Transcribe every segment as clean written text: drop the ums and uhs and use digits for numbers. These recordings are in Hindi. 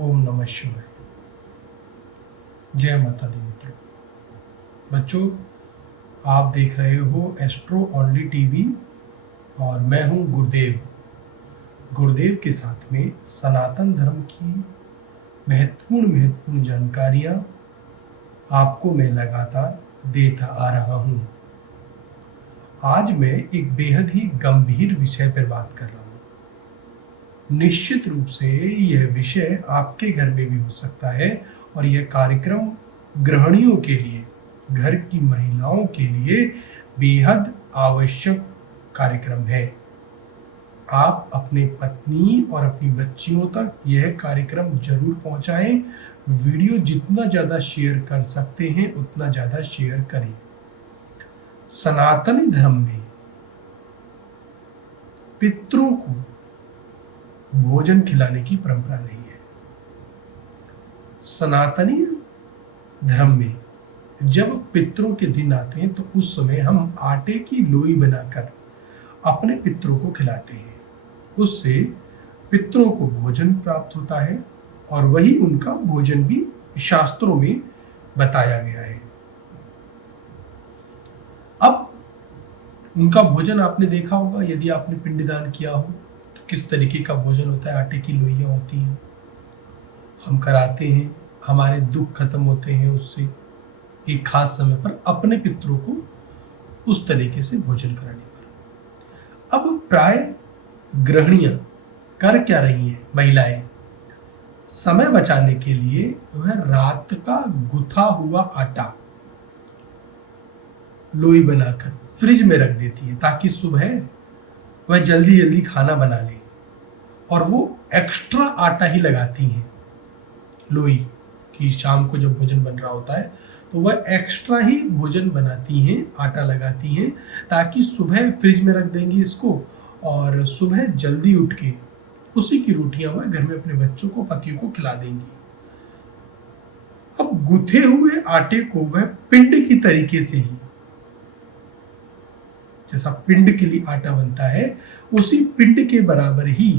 ओम नमः शिवाय। जय माता दी मित्रों। बच्चों, आप देख रहे हो एस्ट्रो ओनली टीवी और मैं हूं गुरुदेव। गुरुदेव के साथ में सनातन धर्म की महत्वपूर्ण जानकारियां आपको मैं लगातार देता आ रहा हूं। आज मैं एक बेहद ही गंभीर विषय पर बात कर रहा हूं। निश्चित रूप से यह विषय आपके घर में भी हो सकता है और यह कार्यक्रम गृहिणियों के लिए, घर की महिलाओं के लिए बेहद आवश्यक कार्यक्रम है। आप अपने पत्नी और अपनी बच्चियों तक यह कार्यक्रम जरूर पहुंचाएं। वीडियो जितना ज़्यादा शेयर कर सकते हैं उतना ज़्यादा शेयर करें। सनातनी धर्म में पितरों को भोजन खिलाने की परंपरा रही है। सनातनी धर्म में जब पितरों के दिन आते हैं तो उस समय हम आटे की लोई बनाकर अपने पितरों को खिलाते हैं। उससे पितरों को भोजन प्राप्त होता है और वही उनका भोजन भी शास्त्रों में बताया गया है। अब उनका भोजन आपने देखा होगा, यदि आपने पिंडदान किया हो तो किस तरीके का भोजन होता है। आटे की लोइयां होती हैं, हम कराते हैं, हमारे दुख खत्म होते हैं उससे। एक खास समय पर अपने पितरों को उस तरीके से भोजन कराने पर अब प्राय गृहिणियां कर क्या रही हैं, महिलाएं समय बचाने के लिए वह रात का गुथा हुआ आटा लोई बनाकर फ्रिज में रख देती है ताकि सुबह वह जल्दी जल्दी खाना बना ले। और वो एक्स्ट्रा आटा ही लगाती हैं लोई की। शाम को जब भोजन बन रहा होता है तो वह एक्स्ट्रा ही भोजन बनाती हैं, आटा लगाती हैं ताकि सुबह फ्रिज में रख देंगी इसको और सुबह जल्दी उठ के उसी की रोटियां वह घर में अपने बच्चों को, पतियों को खिला देंगी। अब गुथे हुए आटे को वह पिंड की तरीके से ही, जैसा पिंड के लिए आटा बनता है उसी पिंड के बराबर ही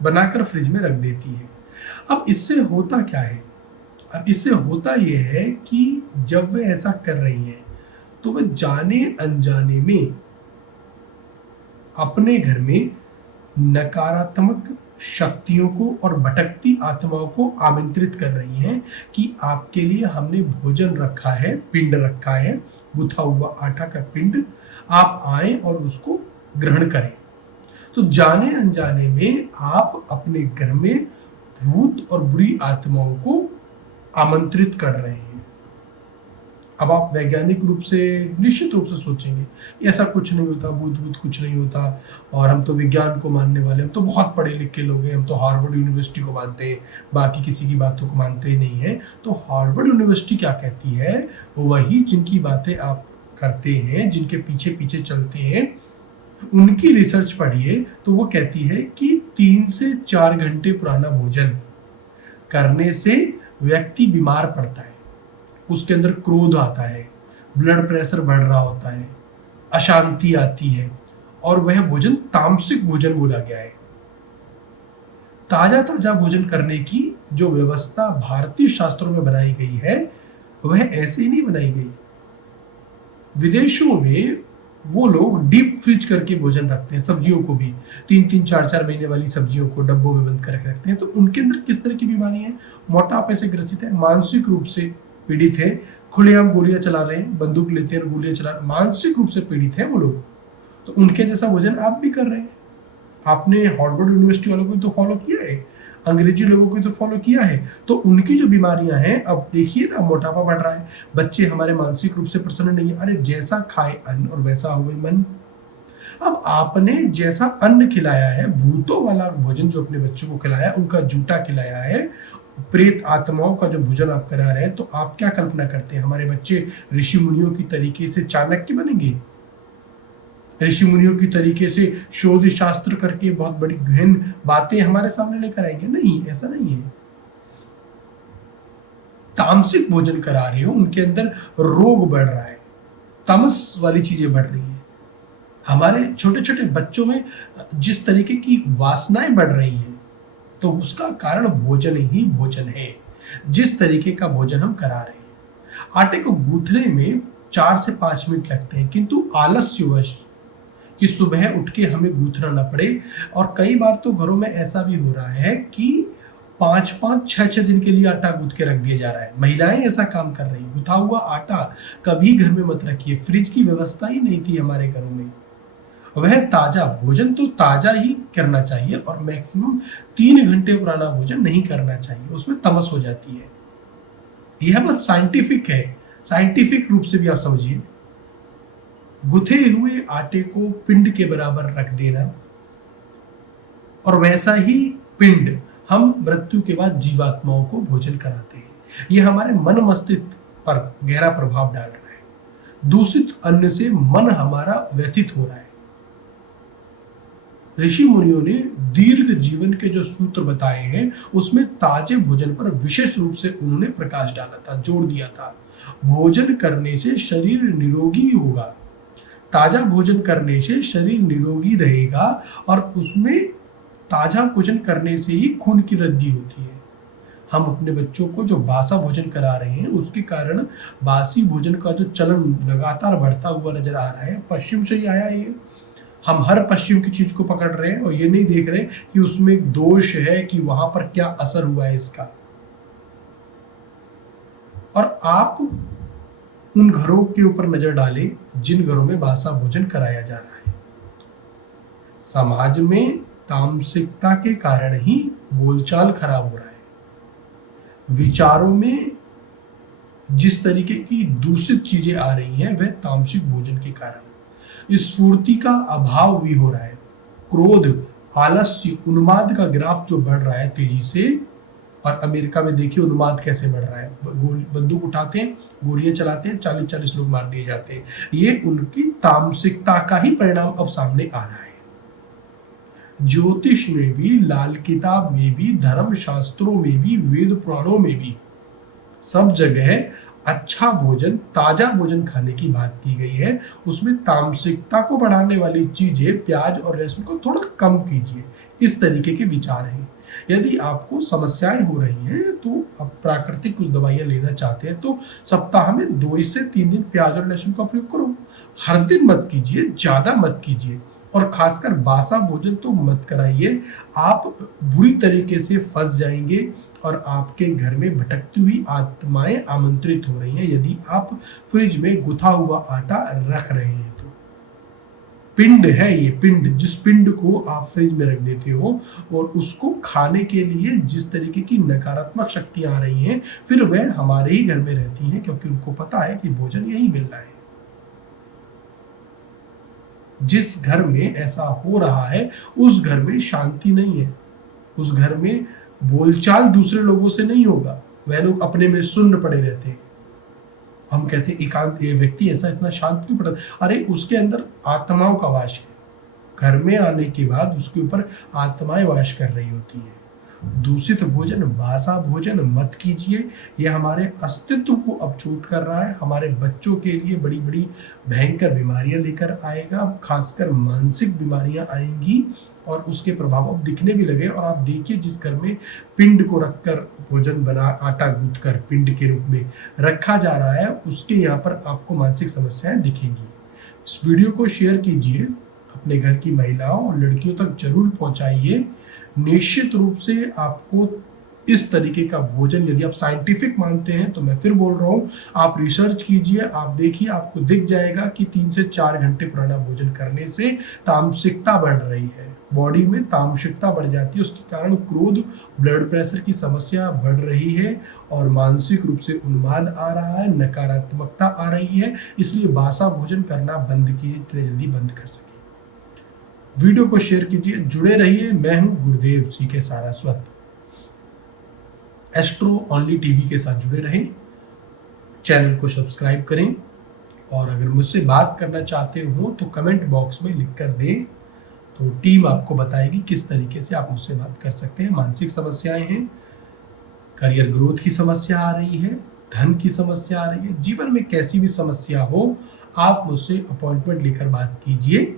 बनाकर फ्रिज में रख देती है। अब इससे होता क्या है? अब इससे होता यह है कि जब वे ऐसा कर रही हैं तो वे जाने अनजाने में अपने घर में नकारात्मक शक्तियों को और भटकती आत्माओं को आमंत्रित कर रही हैं कि आपके लिए हमने भोजन रखा है, पिंड रखा है, गुथा हुआ आटा का पिंड, आप आए और उसको ग्रहण करें। तो जाने अनजाने में आप अपने घर में भूत और बुरी आत्माओं को आमंत्रित कर रहे हैं। अब आप वैज्ञानिक रूप से निश्चित रूप से सोचेंगे ऐसा कुछ नहीं होता, भूत भूत कुछ नहीं होता और हम तो विज्ञान को मानने वाले, हम तो बहुत पढ़े लिखे लोग हैं, हम तो हार्वर्ड यूनिवर्सिटी को मानते हैं, बाकी किसी की बातों को मानते ही नहीं है। तो हार्वर्ड यूनिवर्सिटी क्या कहती है, वही जिनकी बातें आप करते हैं, जिनके पीछे पीछे चलते हैं, उनकी रिसर्च पढ़िए तो वो कहती है कि 3 से 4 घंटे पुराना भोजन करने से व्यक्ति बीमार पड़ता है, उसके अंदर क्रोध आता है, ब्लड प्रेशर बढ़ रहा होता है, अशांति आती है और वह भोजन तामसिक भोजन बोला गया है। ताजा ताजा भोजन करने की जो व्यवस्था भारतीय शास्त्रों में बनाई गई है वह ऐसे ही नहीं बनाई गई। विदेशों में वो लोग डीप फ्रिज करके भोजन रखते हैं, सब्जियों को भी 3-3, 4-4 महीने वाली सब्जियों को डब्बों में बंद करके रखते हैं। तो उनके अंदर किस तरह की बीमारी है? मोटापे से ग्रसित है, मानसिक रूप से पीड़ित है, खुलेआम गोलियां चला रहे हैं, बंदूक लेते हैं, गोलियां चला रहे हैं, मानसिक रूप से पीड़ित है वो लोग। तो उनके जैसा भोजन आप भी कर रहे हैं। आपने हार्वर्ड यूनिवर्सिटी वालों को तो फॉलो किया है, अंग्रेजी लोगों को तो फॉलो किया है। तो उनकी जो बीमारियां हैं, अब देखिए ना, मोटापा बढ़ रहा है, बच्चे हमारे मानसिक रूप से प्रसन्न नहीं है। अरे जैसा खाए अन्न और वैसा हुए मन। अब आपने जैसा अन्न खिलाया है, भूतों वाला भोजन जो अपने बच्चों को खिलाया, उनका जूठा खिलाया है, प्रेत आत्माओं का जो भोजन आप करा रहे हैं, तो आप क्या कल्पना करते हैं हमारे बच्चे ऋषि मुनियों की तरीके से चाणक्य बनेंगे? ऋषि मुनियों की तरीके से शोध शास्त्र करके बहुत बड़ी गहन बातें हमारे सामने लेकर आएंगे? नहीं, ऐसा नहीं है। तामसिक भोजन करा रहे हो, उनके अंदर रोग बढ़ रहा है, तमस वाली चीजें बढ़ रही हैं। हमारे छोटे छोटे बच्चों में जिस तरीके की वासनाएं बढ़ रही हैं, तो उसका कारण भोजन ही भोजन है, जिस तरीके का भोजन हम करा रहे हैं। आटे को गूंथने में 4 से 5 मिनट लगते हैं, किंतु आलस्यवश कि सुबह उठ के हमें गूंथना ना पड़े। और कई बार तो घरों में ऐसा भी हो रहा है कि 5-5, 6-6 दिन के लिए आटा गूंथ के रख दिया जा रहा है। महिलाएं ऐसा काम कर रही हैं। गुथा हुआ आटा कभी घर में मत रखिए। फ्रिज की व्यवस्था ही नहीं थी हमारे घरों में। वह ताजा भोजन तो ताजा ही करना चाहिए, और मैक्सिमम 3 घंटे पुराना भोजन नहीं करना चाहिए, उसमें तमस हो जाती है। यह बात साइंटिफिक है, साइंटिफिक रूप से भी आप समझिए। गुथे हुए आटे को पिंड के बराबर रख देना, और वैसा ही पिंड हम मृत्यु के बाद जीवात्माओं को भोजन कराते हैं। यह हमारे मन मस्तिष्क पर गहरा प्रभाव डाल रहा है। दूषित अन्न से मन हमारा व्यथित हो रहा है। ऋषि मुनियों ने दीर्घ जीवन के जो सूत्र बताए हैं, उसमें ताजे भोजन पर विशेष रूप से उन्होंने प्रकाश डाला था, जोर दिया था। भोजन करने से शरीर निरोगी होगा। ताजा भोजन करने से शरीर निरोगी रहेगा, और उसमें ताजा भोजन करने से ही खून की वृद्धि होती है। हम अपने बच्चों को जो बासा भोजन करा रहे हैं, उसके कारण बासी भोजन का जो चलन लगातार बढ़ता हुआ नजर आ रहा है। पश्चिम से ही आया ये। हम हर पश्चिम की चीज को पकड़ रहे हैं और ये नहीं देख रहे कि उसमें एक दोष है, कि वहां पर क्या असर हुआ है इसका। और आप उन घरों के ऊपर नजर डालें जिन घरों में बासा भोजन कराया जा रहा है। समाज में तामसिकता के कारण ही बोलचाल खराब हो रहा है। विचारों में जिस तरीके की दूषित चीजें आ रही हैं, वह तामसिक भोजन के कारण। स्फूर्ति का अभाव भी हो रहा है। क्रोध, आलस्य, उन्माद का ग्राफ जो बढ़ रहा है तेजी से। और अमेरिका में देखिए उन्माद कैसे बढ़ रहा है। बंदूक उठाते हैं, गोलियां चलाते हैं, 40-40 लोग मार दिए जाते हैं। ये उनकी तामसिकता का ही परिणाम अब सामने आ रहा है। ज्योतिष में भी, लाल किताब में भी, धर्म शास्त्रों में भी, वेद पुराणों में भी, सब जगह अच्छा भोजन, ताजा भोजन खाने की बात की गई है। उसमें तामसिकता को बढ़ाने वाली चीजें, प्याज और लहसुन को थोड़ा कम कीजिए। इस तरीके के विचार हैं। यदि आपको समस्याएं हो रही हैं, तो आप प्राकृतिक कुछ दवाइयां लेना चाहते हैं, तो सप्ताह में 2 से 3 दिन प्याज और लहसुन का प्रयोग करो। हर दिन मत कीजिए, ज्यादा मत कीजिए, और खासकर बासा भोजन तो मत कराइए। आप बुरी तरीके से फंस जाएंगे, और आपके घर में भटकती हुई आत्माएं आमंत्रित हो रही हैं यदि आप फ्रिज में गुथा हुआ आटा रख रहे हैं तो। पिंड है ये, पिंड, जिस पिंड को आप फ्रिज में रख देते हो, और उसको खाने के लिए जिस तरीके की नकारात्मक शक्तियां आ रही हैं, फिर वह हमारे ही घर में रहती हैं, क्योंकि उनको पता है कि भोजन यही मिल रहा है। जिस घर में ऐसा हो रहा है, उस घर में शांति नहीं है। उस घर में बोलचाल दूसरे लोगों से नहीं होगा। वह लोग अपने में सुन्न पड़े रहते हैं। हम कहते हैं एकांत, ये व्यक्ति ऐसा इतना शांत क्यों पड़ा? अरे उसके अंदर आत्माओं का वास है। घर में आने के बाद उसके ऊपर आत्माएं वास कर रही होती हैं। दूषित भोजन, बासा भोजन मत कीजिए। यह हमारे अस्तित्व को अब चोट कर रहा है। हमारे बच्चों के लिए बड़ी बड़ी भयंकर बीमारियां लेकर आएगा। खासकर मानसिक बीमारियां आएंगी, और उसके प्रभाव अब दिखने भी लगे। और आप देखिए, जिस घर में पिंड को रखकर भोजन बना, आटा गूंथ कर पिंड के रूप में रखा जा रहा है, उसके यहाँ पर आपको मानसिक समस्याएं दिखेंगी। इस वीडियो को शेयर कीजिए, अपने घर की महिलाओं और लड़कियों तक जरूर पहुंचाइए। निश्चित रूप से आपको इस तरीके का भोजन, यदि आप साइंटिफिक मानते हैं, तो मैं फिर बोल रहा हूँ, आप रिसर्च कीजिए। आप देखिए, आपको दिख जाएगा कि 3 से 4 घंटे पुराना भोजन करने से तामसिकता बढ़ रही है। बॉडी में तामसिकता बढ़ जाती है, उसके कारण क्रोध, ब्लड प्रेशर की समस्या बढ़ रही है, और मानसिक रूप से उन्माद आ रहा है, नकारात्मकता आ रही है। इसलिए बासा भोजन करना बंद कीजिए, जितने जल्दी बंद कर सके। वीडियो को शेयर कीजिए, जुड़े रहिए। मैं हूं Gurudev CK Saraswat. Astro Only TV के साथ जुड़े रहें, चैनल को सब्सक्राइब करें, और अगर मुझसे बात करना चाहते हो तो कमेंट बॉक्स में लिख कर दें, तो टीम आपको बताएगी किस तरीके से आप मुझसे बात कर सकते हैं। मानसिक समस्याएं हैं, करियर ग्रोथ की समस्या आ रही है, धन की समस्या आ रही है, जीवन में कैसी भी समस्या हो, आप मुझसे अपॉइंटमेंट लेकर बात कीजिए।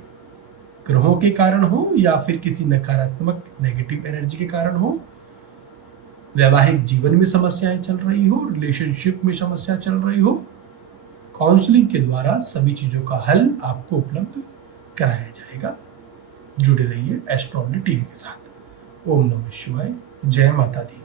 ग्रहों के कारण हो या फिर किसी नकारात्मक नेगेटिव एनर्जी के कारण हो, वैवाहिक जीवन में समस्याएं चल रही हो, रिलेशनशिप में समस्या चल रही हो, काउंसलिंग के द्वारा सभी चीजों का हल आपको उपलब्ध कराया जाएगा। जुड़े रहिए एस्ट्रोलॉजी टीवी के साथ। ओम नमः शिवाय। जय माता दी।